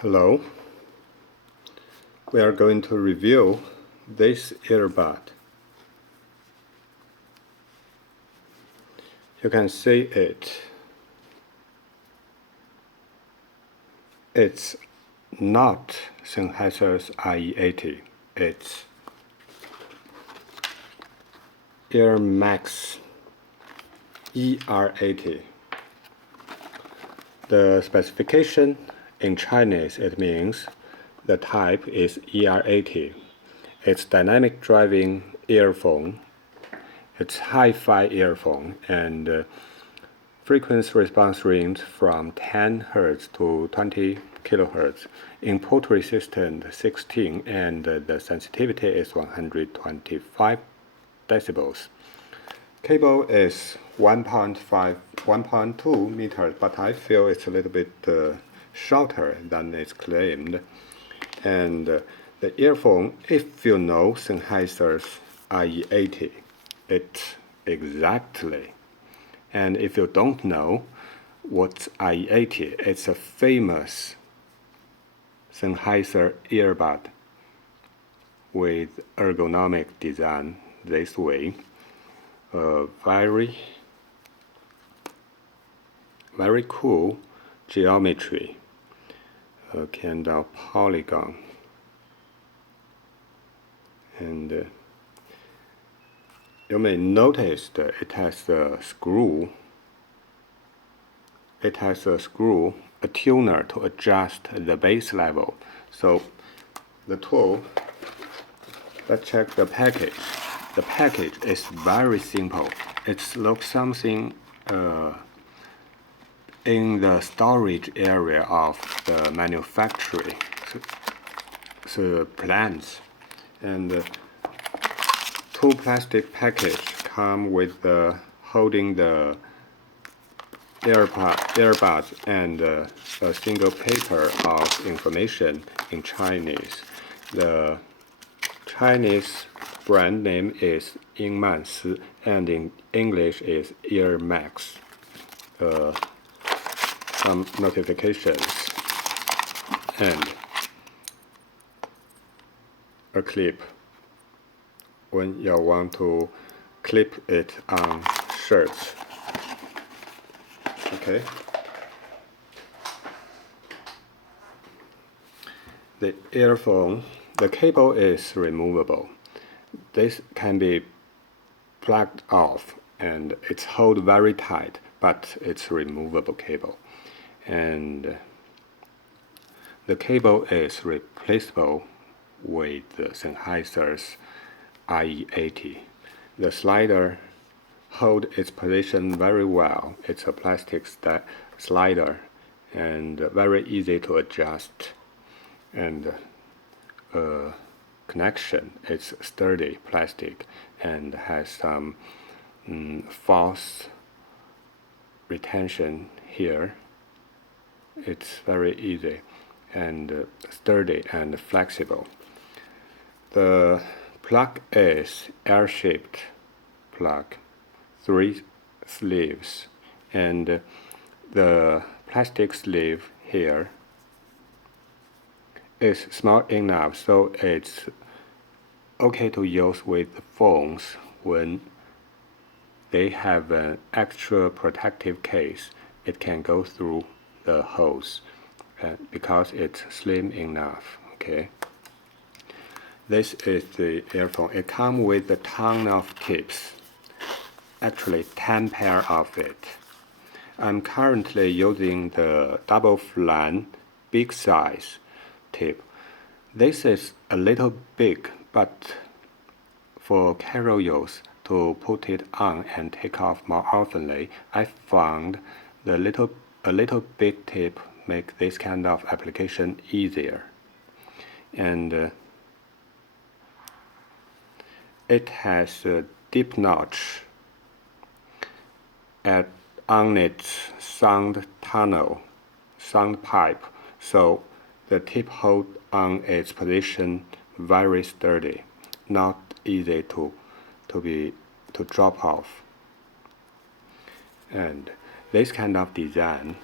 Hello, we are going to review this earbud. You can see it. It's not Sennheiser's IE80, it's Earmax ER80. The specification in Chinese, it means the type is ER80. It's dynamic driving earphone. It's hi-fi earphone and frequency response range from 10 Hz to 20 kHz. Input resistant 16 and the sensitivity is 125 decibels. Cable is 1.2 meters, but I feel it's a little bit shorter than it's claimed. And the earphone, if you know Sennheiser's IE80, it's exactly. And if you don't know what's IE80, it's a famous Sennheiser earbud with ergonomic design this way. Very cool geometry, kind of polygon, and you may notice that it has a screw. It has a screw, a tuner to adjust the bass level. So the tool, let's check the package. The package is very simple. It looks something in the storage area of the manufacturing plants. And two plastic package come with holding the earbuds and a single paper of information in Chinese. The Chinese brand name is Earmax and in English is Earmax. Some notifications and a clip when you want to clip it on shirts. Okay. The earphone, the cable is removable. This can be plugged off and it's held very tight, but it's removable cable. And the cable is replaceable with the Sennheiser's IE80. The slider holds its position very well. It's a plastic slider and very easy to adjust. And connection, it's sturdy plastic and has some false retention here. It's very easy and sturdy and flexible. The plug is air-shaped plug, 3 sleeves, and the plastic sleeve here is small enough so it's okay to use with phones when they have an extra protective case. It can go through the holes because it's slim enough. Okay. This is the earphone. It comes with a ton of tips, actually 10 pair of it. I'm currently using the double flan big size tip. This is a little big, but for casual use, to put it on and take off more oftenly, I found a little big tip make this kind of application easier. And it has a deep notch on its sound pipe, so the tip hold on its position very sturdy, not easy to drop off. And this kind of design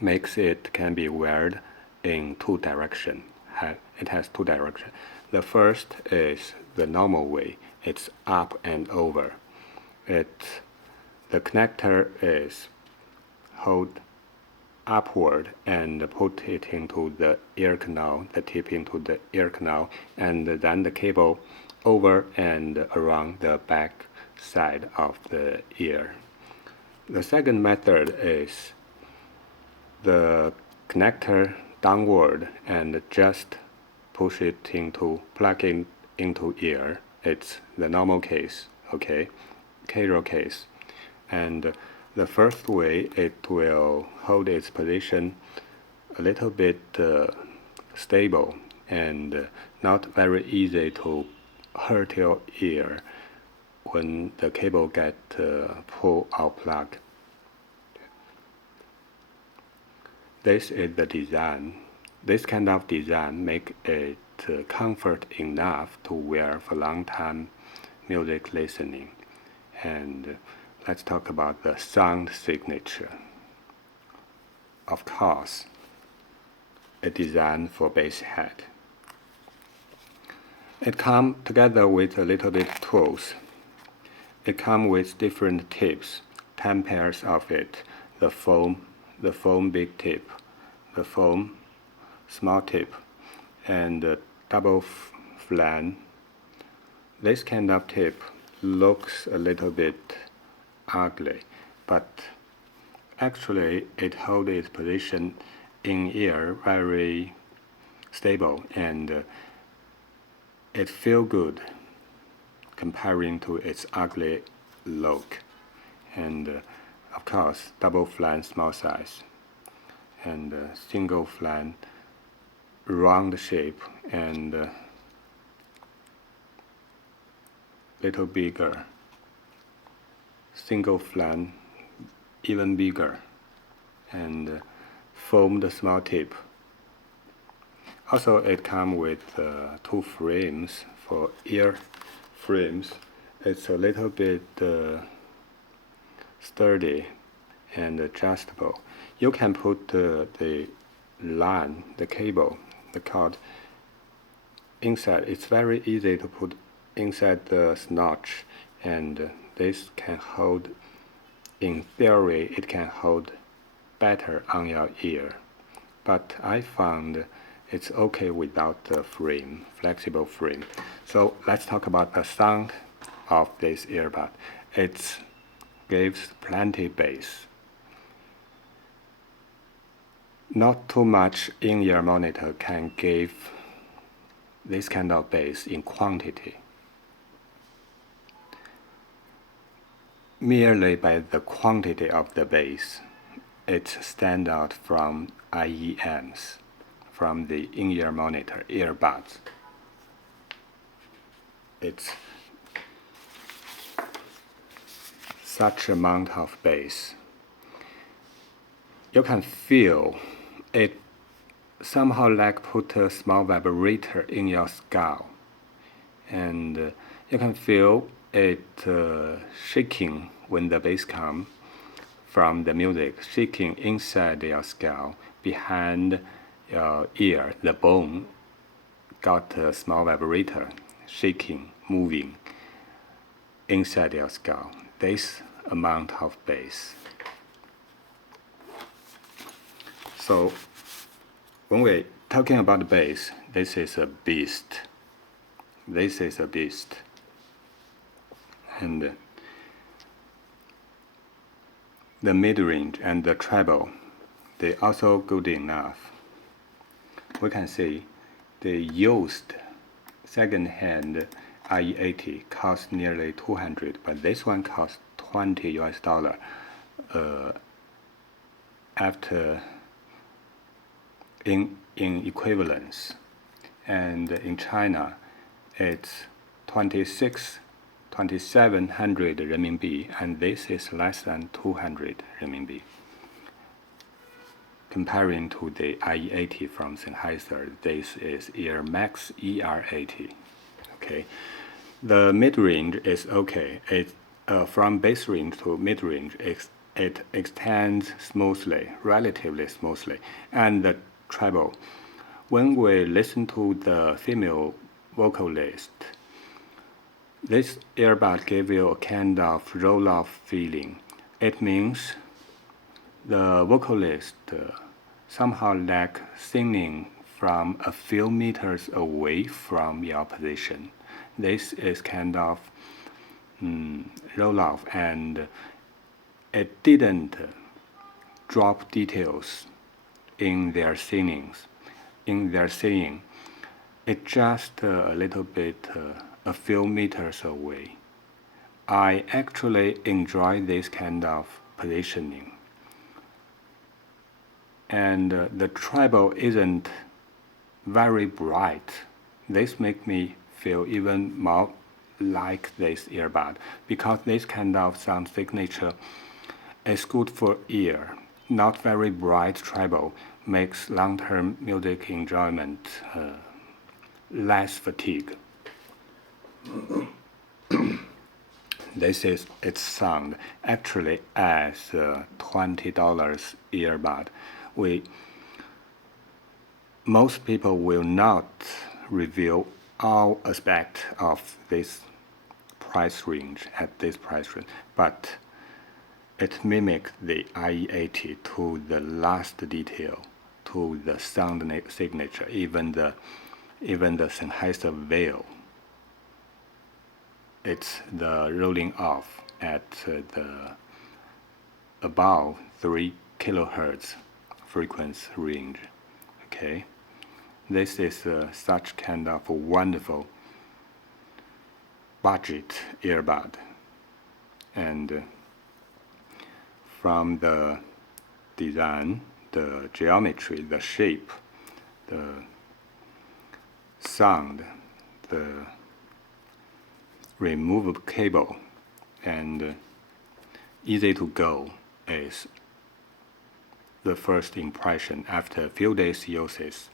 makes it can be weared in two directions. It has two directions. The first is the normal way. It's up and over. The connector is hold upward and put it into the ear canal, the tip into the ear canal, and then the cable over and around the back side of the ear. The second method is the connector downward and just push it into, plug it into ear. It's the normal case, okay, casual case. And the first way, it will hold its position a little bit stable and not very easy to hurt your ear when the cable get pulled or plugged. This is the design. This kind of design make it comfort enough to wear for long time music listening. And let's talk about the sound signature. Of course, a design for bass head. It comes together with a little bit tools. It comes with different tips, 10 pairs of it, the foam big tip, the foam small tip, and the double flange. This kind of tip looks a little bit ugly, but actually it holds its position in ear very stable, and it feels good comparing to its ugly look. And of course, double flange small size, and single flange round shape, and little bigger. Single flange even bigger, and foamed small tip. Also, it comes with two frames for ear frames. It's a little bit sturdy and adjustable. You can put the line, the cable, the cord inside. It's very easy to put inside the notch, and this can hold, in theory, it can hold better on your ear. But I found it's okay without the frame, flexible frame. So let's talk about the sound of this earbud. It gives plenty bass. Not too much in-ear monitor can give this kind of bass in quantity. Merely by the quantity of the bass, it stands out from IEMs, from the in-ear monitor, earbuds. It's such amount of bass. You can feel it somehow like put a small vibrator in your skull, and you can feel it shaking when the bass comes from the music, shaking inside your skull, behind your ear. The bone got a small vibrator, shaking, moving inside your skull. This amount of bass. So when we're talking about bass, this is a beast. This is a beast. And the mid-range and the treble, they also good enough. We can see the used second-hand IE80 costs nearly 200, but this one costs $20 US after in equivalence, and in China it's 2,700 renminbi, and this is less than 200 renminbi. Comparing to the IE80 from Sennheiser, this is Earmax ER80. Okay, the mid-range is okay. It's from bass range to mid-range, it extends smoothly, relatively smoothly. And the treble, when we listen to the female vocalist, this earbud gives you a kind of roll-off feeling. It means the vocalist somehow like singing from a few meters away from your position. This is kind of roll-off, and it didn't drop details in their singings. In their singing, it just a little bit, a few meters away. I actually enjoy this kind of positioning. And the treble isn't very bright. This makes me feel even more like this earbud, because this kind of sound signature is good for ear. Not very bright treble makes long-term music enjoyment less fatigue. This is its sound. Actually, as a $20 earbud, most people will not reveal all aspects of this price range at this price range, but it mimics the IE80 to the last detail, to the sound signature, even the Sennheiser veil. It's the rolling off at the above 3 kilohertz frequency range. Okay, this is such kind of a wonderful budget earbud, and from the design, the geometry, the shape, the sound, the removable cable, and easy to go is the first impression after a few days uses.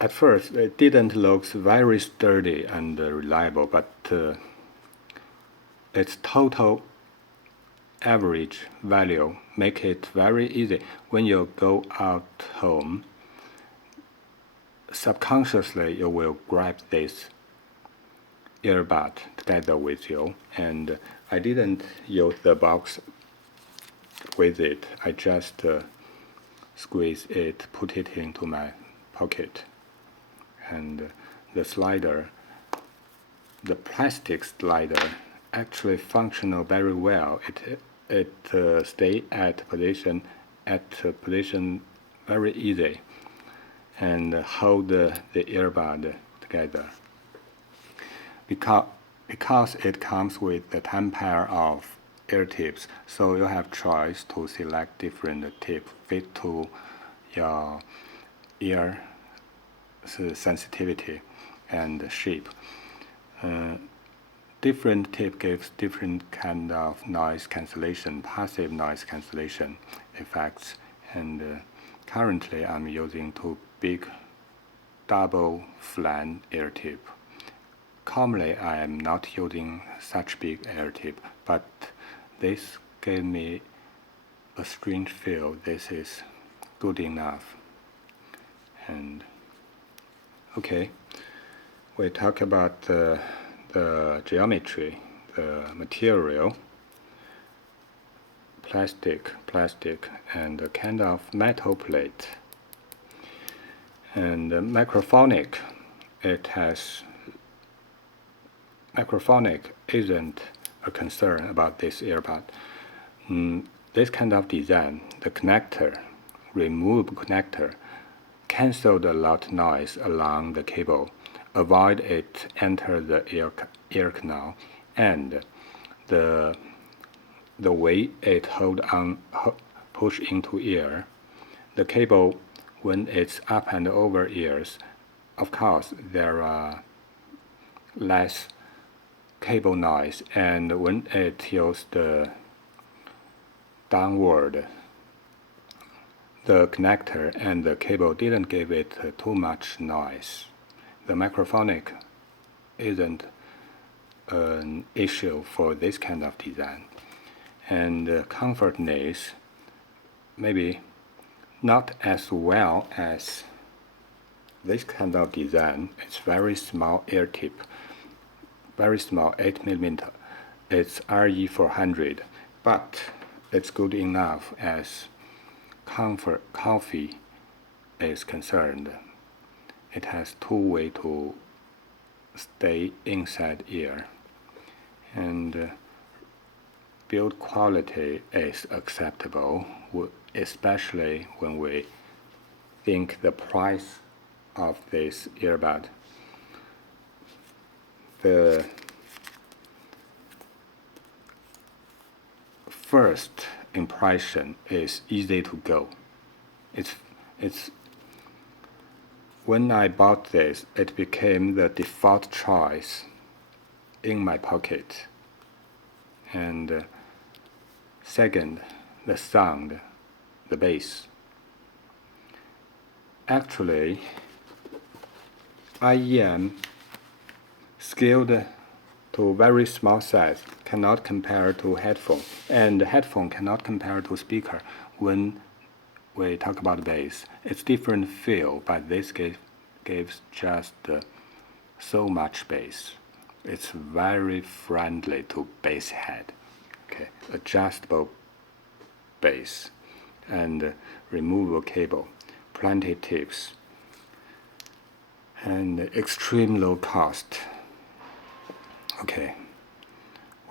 At first it didn't look very sturdy and reliable, but its total average value make it very easy when you go out home. Subconsciously you will grab this earbud together with you, and I didn't use the box with it. I just squeeze it, put it into my pocket, and the slider, the plastic slider, actually functional very well. It stay at position very easy, and hold the earbud together. Because it comes with the 10 pair of ear tips, so you have choice to select different tip fit to your ear sensitivity and shape. Different tip gives different kind of noise cancellation, passive noise cancellation effects, and currently I'm using 2 big double flan ear tip. Commonly, I am not using such big ear tip, but this gave me a strange feel. This is good enough. And okay, we talk about the geometry, the material, plastic, and a kind of metal plate. And microphonic, microphonic isn't a concern about this earbud. This kind of design, the connector, removable connector, canceled a lot of noise along the cable, avoid it enter the ear canal, and the way it push into ear, the cable when it's up and over ears, of course there are less cable noise, and when it uses the downward, the connector and the cable didn't give it too much noise. The microphonic isn't an issue for this kind of design. And comfortness maybe not as well as this kind of design. It's very small ear tip, very small, 8mm. It's RE400, but it's good enough as comfy is concerned. It has two ways to stay inside ear, and build quality is acceptable, especially when we think the price of this earbud. The first impression is easy to go. It's when I bought this, it became the default choice in my pocket. And second, the sound, the bass. Actually, IEM scaled to very small size cannot compare to headphone, and headphone cannot compare to speaker. When we talk about bass, it's different feel, but this gives just so much bass. It's very friendly to bass head. Okay, adjustable bass and removable cable, plenty tips, and extreme low cost. Okay,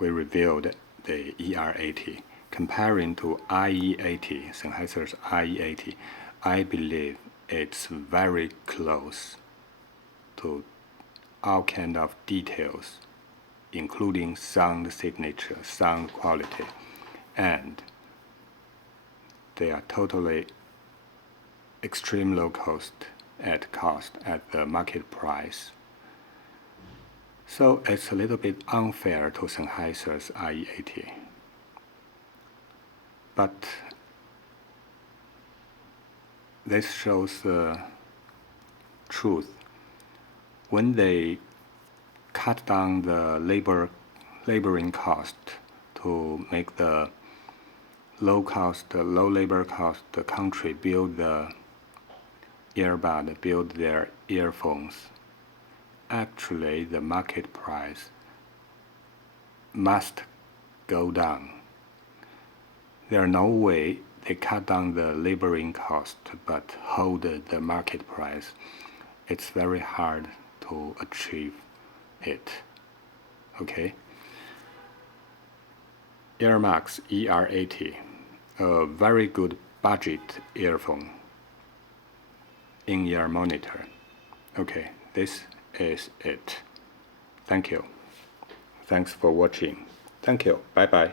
we reviewed the ER80. Comparing to IE80, Sennheiser's IE80, I believe it's very close to all kind of details, including sound signature, sound quality, and they are totally extreme low cost at the market price. So it's a little bit unfair to Sennheiser's IE80. But this shows the truth. When they cut down the laboring cost to make the low labor cost the country build the earbud, build their earphones, actually the market price must go down. There's no way they cut down the laboring cost but hold the market price. It's very hard to achieve it. Okay. Earmax ER80, a very good budget earphone, in-ear monitor. Okay, this is it. Thank you. Thanks for watching. Thank you. Bye bye.